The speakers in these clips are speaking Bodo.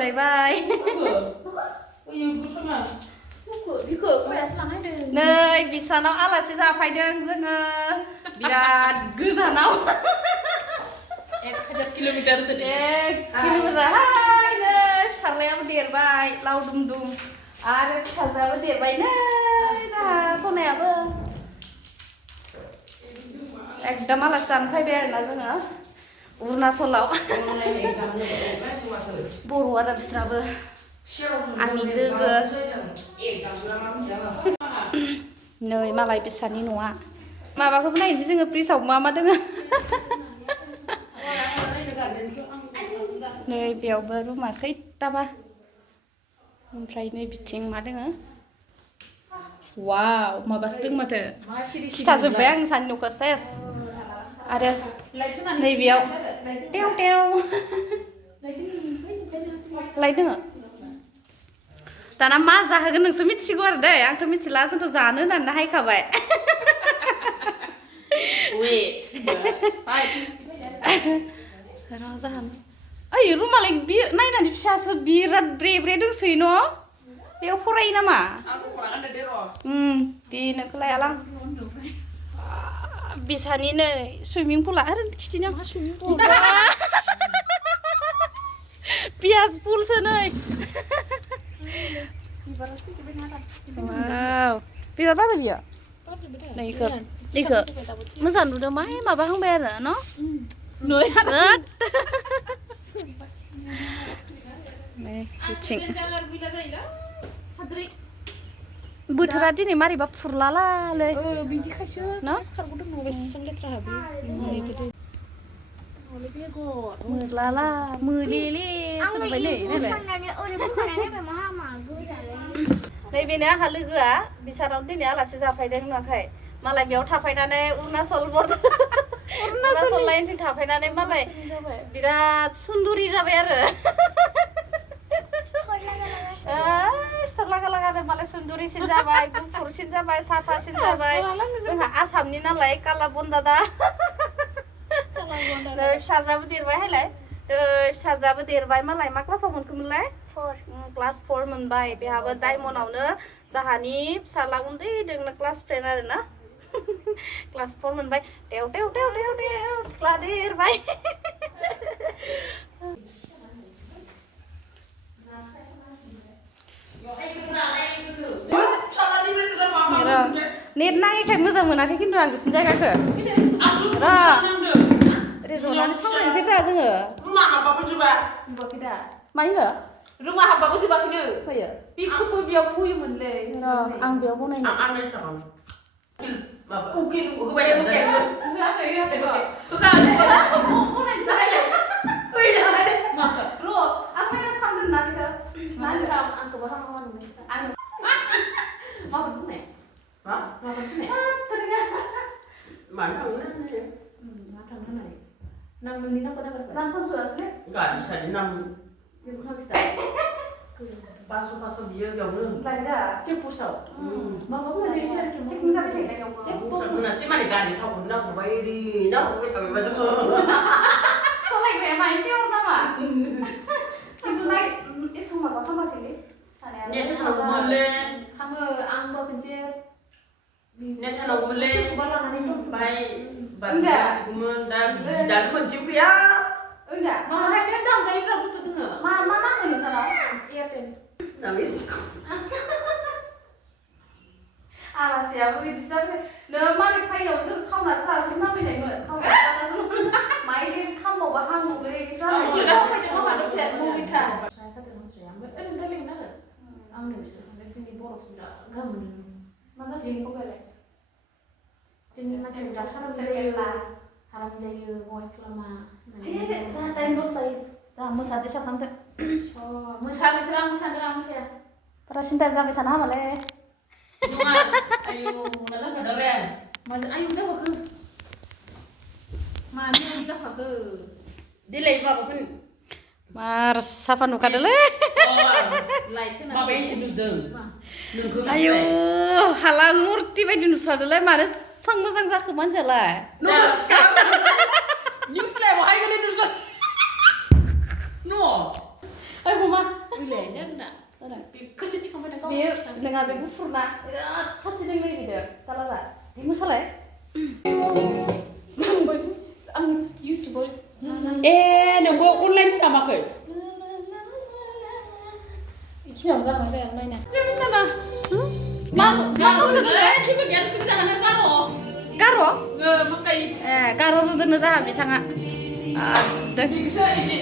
होलायबाय नै बिसानाव आलासि जाफैदों जोङो बिराद गोजानाव 1000 किल'मिटार किल'मिटार नै फिसाज्लायाबो देरबाय लावदुमदुम आरो फिसाजोआबो देरबाय नै जोंहा सनायाबो एकदम आलासि जानो फैबाय आरोना जोङो अरुणाचलाव बर' आरो बिस्राबो आंनि लोगो नै मालाय बिसानि न'आ माबाखौबो नायनोसै जोङो फ्रिजआव मा मा दोङो नै बेयावबो रुमा खैथाबा ओमफ्राय नै बिथिं मा दोङो वाव माबासो दों माथो खिथाजोब्बाय आं सानि न'खौ सेस आरो नैबेयाव टेव टेव लाइट दोङो दाना मा जाहोगोन नोंसो मिथिगौ आरो दै आंथ' मिथिला जोंथ' जानो होननानै हायखाबाय र' जाहोन ओइ रुमालाय नायनानै फिसासो बिराद ब्रे ब्रे दंसोयो न' बेयाव फरायो नामा दे नोंखौ लायालां बिसानि नै सुइमिं पुला आरो खिथिनो आंहा सुइमिं पुल पियाज पुलसो नै वाव बिबार बारो बियो नै इखो मोजां नुदों माहाय माबा हांबाय आरो न' नै बिथिं बोथोरा दिनै मारैबा फुरलालालै बिदिखायसो न' खारग'दों न'आव बेसेबां लेथ्रा हाबो मोरलाला मोलेले सोरबाय नै नैबेनो आंहा लोगोआ बिसानाव दिनै आलासि जाफैदों नुवाखै मालाय बेयाव थाफैनानै अरुणाचल लाइनथिं थाफैनानै मालाय बिराद सुन्दुरि जाबाय आरो सिथर लागा लागानो मालाय सुन्दुरिसिन जाबाय गुफुरसिन जाबाय साफासिन जाबाय जोंहा आसामनि नालाय काला बन्दादा फिसाजोआबो देरबाय हायलाय फिसाजोआबो देरबाय मालाय मा क्लासाव मोनखोमोनलाय क्लास 4 मोनबाय बेहाबो डायमन्डआवनो जाहानि फिसाला उन्दै दोंनो क्लास 10 आरो ना क्लास 4 मोनबाय टेव टेव टेव टेव टेव सिख्ला देरबाय नेट नाङैखाय मोजां मोनाखै खिन्थु आं बिसिनि जायगाखौ र' ओरै जनानै सावरायनोसैब्रा जोङो रुमा हाबबाबो जोबाखै दा मा होनो रुमा हाबबाबो जोबाखैनो फैयो बेखौबो बेयाव फैयोमोनलै आं बेयाव बनायनो Paso biyo gawno. Landa, cepusaw. Mabago na dito. Cek nggak bisa kayak gitu. Cepus. Mana sih mari gani tahu na ko bayri. Na ko kami baca mo. Soalnya kayak main teor nama. Itu naik itu sama apa kamu kali? Net hanu mule. Kamu anggo kencir. Net hanu mule. Barangan itu. Bay. Enggak. Dan mencium ya. Enggak. Malah dia dong jadi berapa tuh tuh? Mana nih sana? Iya deh. Nangis. आलासियाबो बिदिसो नों मालिक फैनायाव जों खावना सासो माबायनायमोन खावना सासो माइदि खामबावबा हामगौलै जाबाय जुदा फैदों मामा दसे मुगिथा saya kata saya ambil udah lewat ada ambil जोंनि बर'फोरा गाहाम मोनो मा जासिगोन कबायलाय जोंनि मानसिफोरा हाराम जायो बय खालामा जा टाइम दस जायो जा मोसादो साथामदो मोसादों आं मोसाया बारा सिन्था जाबाय थानो हामालै ayo nalang kadaren mas ayo jawaku mani jawaku delay babakun मार साफा नुखादोलै माबायानो नुदों आयौ हाला मुर्ति बायदि नुस्रादोलाय मानो सां मोजां जाखो मानसियालाय निउसलाय बहाय गोलै नुस्रा न ओइ हमा उइलाय जादोंना बेखौसो थिखांबाय नों बेयो नोंहा बे गुफुरना बिराद साथि दों गिदिर कालारा बे मोसालाय आंनि इउटुबाव ए नोंबो अनलाइन खालामाखै इखिनियाव जागोन जाया नायना जोंना मा गावसो जेबो गैया नोंसोर जाहोनो गार' मकाइ ए गार' रुदोनो जाहा बिथाङा बेखौसो इदि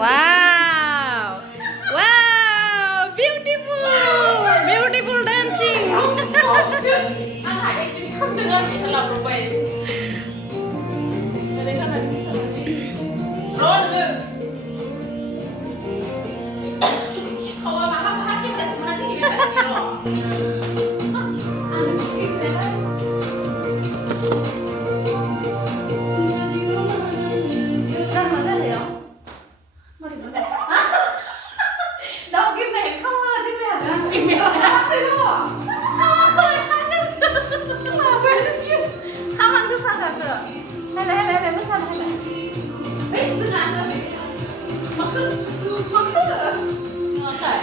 वाव वाव बिउटिफुल डान्सिं आंहा एक्टिं खालामदों आरो बेखौ लाब्रबबाय ओरै खानानै मोसाबाय र' नोङो सिखावा माहा माहा केमेरा थुनानै दिनै जामा जानायाव दाउ गिरनाय खामा जेबो हादों खामान गोसा जादो हेले मोसानो हेले बै रोङानो माखो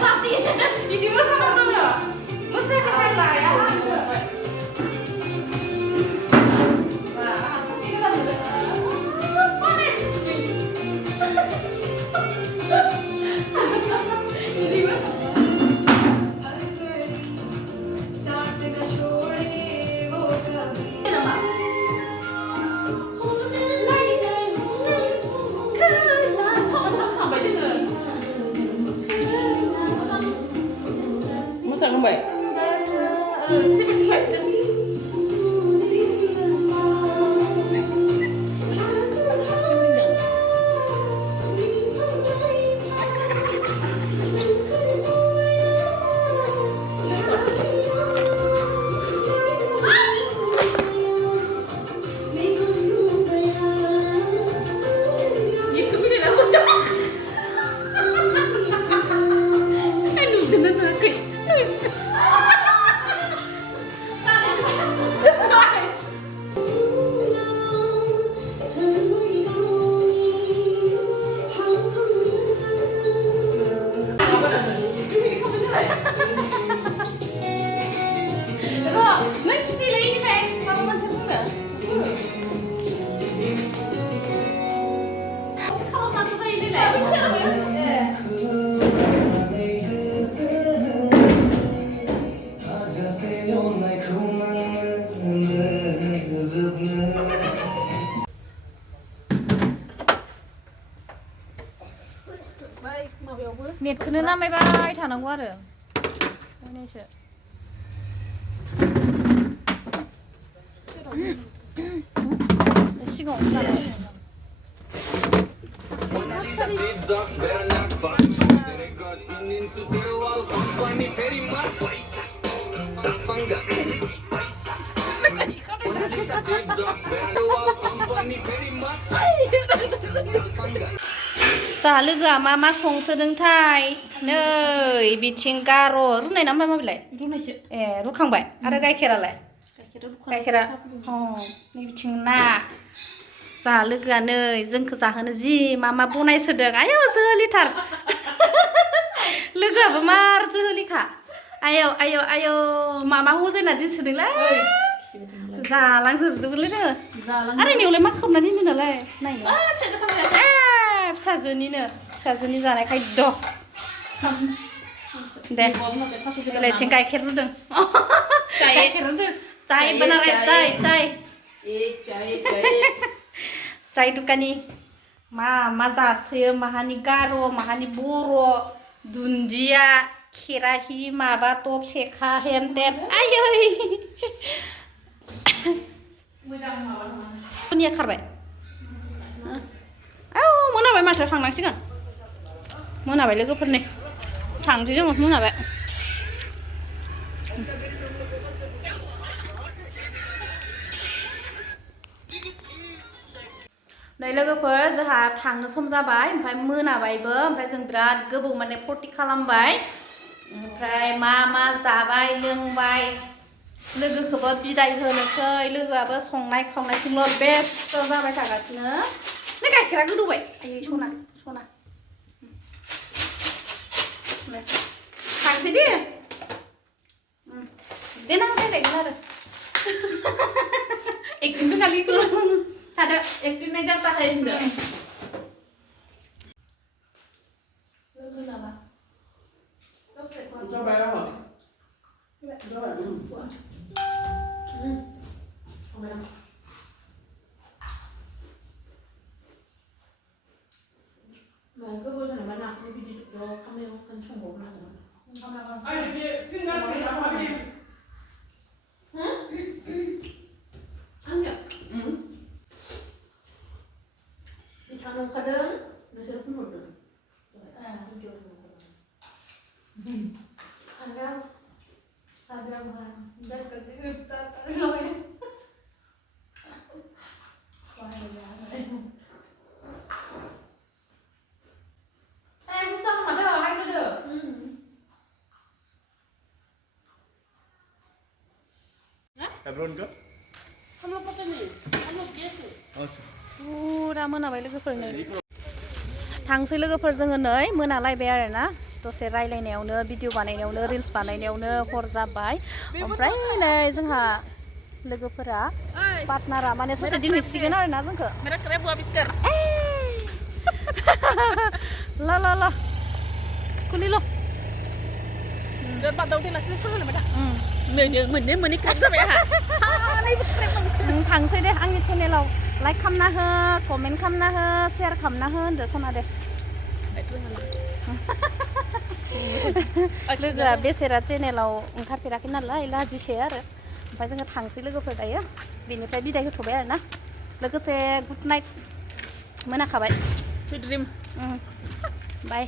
Mati, ini masa apa ya? Masa kepala ya? Wah, asal ini kan udah. Mana? Ini masa. Kenapa? sampai dengan मोसाखांबाय नेटखौनो नामायबाय थानांगौ आरो नायनायसो सिगाङाव जाहा लोगोआ मा संसोदोंथाय नै बिथिं गार' रुनाय ना मा बिलाय रुनायसो ए रुखांबाय आरो गाइखेरालाय गाइखेरा अ नै बिथिं ना जाहा लोगोआ नै जोंखौ जाहोनो जि मा बनायसोदों आयौ जोहोलिथार लोगोआबो मार जोहोलिखा आयौ मा हजायना दिन्थिदोंलै जालांजोबजोबोलै जोङो आरो नेवलाय मा खोबना दोनदों नालाय नायनो फिसाजोनि जानाय खायद दे बेलायथिं गाइखेर रुदों गाइखेर रुदों चाय बना रहा है चाय दुकानी मा जासोयो माहानि गार' माहानि बर' दुन्दिया खेराहि माबा टप सेखा हेन टेन आयै मोजां माबा नङा दुनिया खारबाय मोनाबाय माथो थांनांसिगोन मोनाबाय लोगोफोरनि थांसै जोङो मोनाबाय नै लोगोफोर जोंहा थांनो सम जाबाय ओमफ्राय मोनाबायबो ओमफ्राय जों बिराद गोबाव माने फुरथि खालामबाय ओमफ्राय मा जाबाय लोंबाय लोगोखौबो बिदाय होनोसै लोगोआबो संनाय खावनायजोंल' बेस्थ' जाबाय थागासिनो नै गाइखेरा गोदौबाय आयै सना थांसै दे देनां रायलायगोन आरो एक्टिंखौ खालि थादो एक्टिं नाय जाबाथाय होनदो लोगो नामा दसे खन जाबाय आरो जाबाय गोबाव जेनेबा नाखौ बिदि खालामनायाव kan संबावनांगौ आइ बे फिंगार प्रिन्ट आ माबायदि आंनिया बिथां ओंखारदों नोंसोर फन हरदों Hebron ke? पुरा मोनाबाय लोगोफोरनो थांसै लोगोफोर जोङो नै मोनालायबाय आरोना दसे रायलायनायावनो भिडिअ बानायनायावनो रिल्स बानायनायावनो हर जाबाय ओमफ्राय नै जोंहा लोगोफोरा पार्टनारा माने ससे दिनैसिगोन आरोना जोंखौ मेरा करे बुआ बिस्कर ल ल ल कुलि ल dan patau dia lasnya sama nama dah मोननै क्रेक जाबाय आहा सानैबो क्रेक थांसै दे आंनि चेनेलाव लाइक खालामना हो कमेन्ट खालामना हो शेयार खालामना हो होनदो सना दे लोगोआ बेसेरा चेनेलाव ओंखारफेराखै नालाय लाजिसै आरो ओमफ्राय जोङो थांसै लोगोफोर दायो बेनिफ्राय बिदाय होथ'बाय आरोना लोगोसे गुड नाइट मोनाखाबाय sweet dream बाय